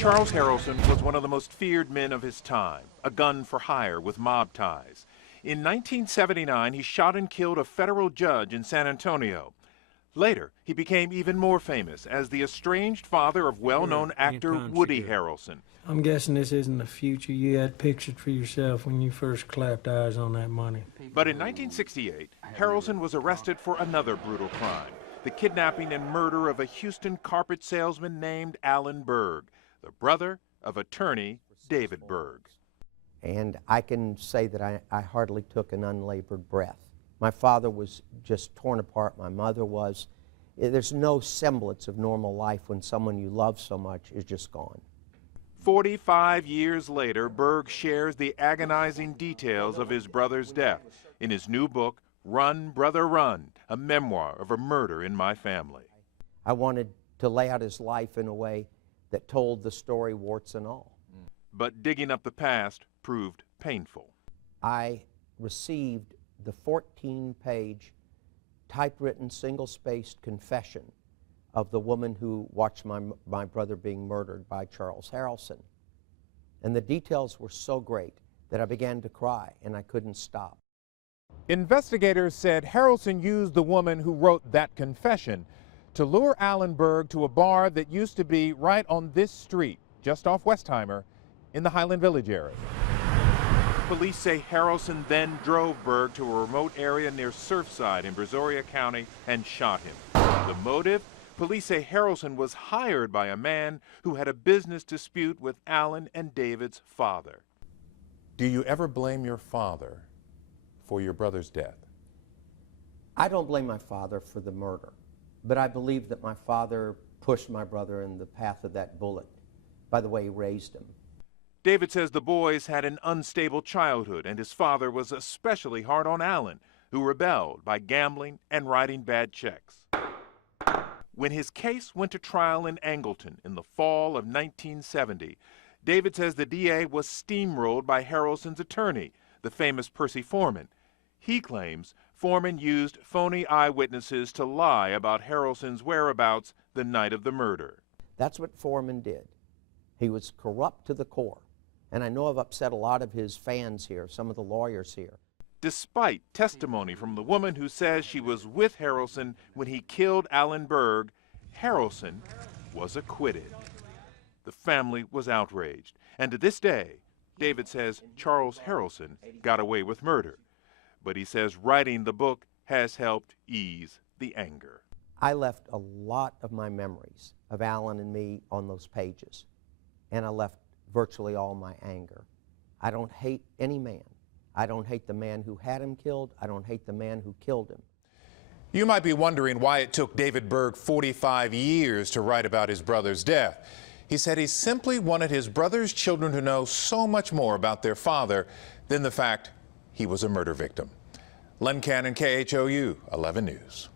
Charles Harrelson was one of the most feared men of his time, a gun for hire with mob ties. In 1979, he shot and killed a federal judge in San Antonio. Later, he became even more famous as the estranged father of well-known actor Woody Harrelson. I'm guessing this isn't the future you had pictured for yourself when you first clapped eyes on that money. But in 1968, Harrelson was arrested for another brutal crime, the kidnapping and murder of a Houston carpet salesman named Len Berg, the brother of attorney David Berg. And I can say that I hardly took an unlabored breath. My father was just torn apart, my mother was. There's no semblance of normal life when someone you love so much is just gone. 45 years later, Berg shares the agonizing details of his brother's death in his new book, Run, Brother, Run, a memoir of a murder in my family. I wanted to lay out his life in a way that told the story warts and all. But digging up the past proved painful. I received the 14-page typewritten single-spaced confession of the woman who watched my brother being murdered by Charles Harrelson. And the details were so great that I began to cry and I couldn't stop. Investigators said Harrelson used the woman who wrote that confession to lure Len Berg to a bar that used to be right on this street, just off Westheimer, in the Highland Village area. Police say Harrelson then drove Berg to a remote area near Surfside in Brazoria County and shot him. The motive? Police say Harrelson was hired by a man who had a business dispute with Alan and David's father. Do you ever blame your father for your brother's death? I don't blame my father for the murder, but I believe that my father pushed my brother in the path of that bullet by the way he raised him. David says the boys had an unstable childhood and his father was especially hard on Alan, who rebelled by gambling and writing bad checks. When his case went to trial in Angleton in the fall of 1970, David says the DA was steamrolled by Harrelson's attorney, the famous Percy Foreman. He claims Foreman used phony eyewitnesses to lie about Harrelson's whereabouts the night of the murder. That's what Foreman did. He was corrupt to the core. And I know I've upset a lot of his fans here, some of the lawyers here. Despite testimony from the woman who says she was with Harrelson when he killed Len Berg, Harrelson was acquitted. The family was outraged, and to this day, David says Charles Harrelson got away with murder. But he says writing the book has helped ease the anger. I left a lot of my memories of Alan and me on those pages, and I left virtually all my anger. I don't hate any man. I don't hate the man who had him killed. I don't hate the man who killed him. You might be wondering why it took David Berg 45 years to write about his brother's death. He said he simply wanted his brother's children to know so much more about their father than the fact he was a murder victim. Len Cannon, KHOU 11 News.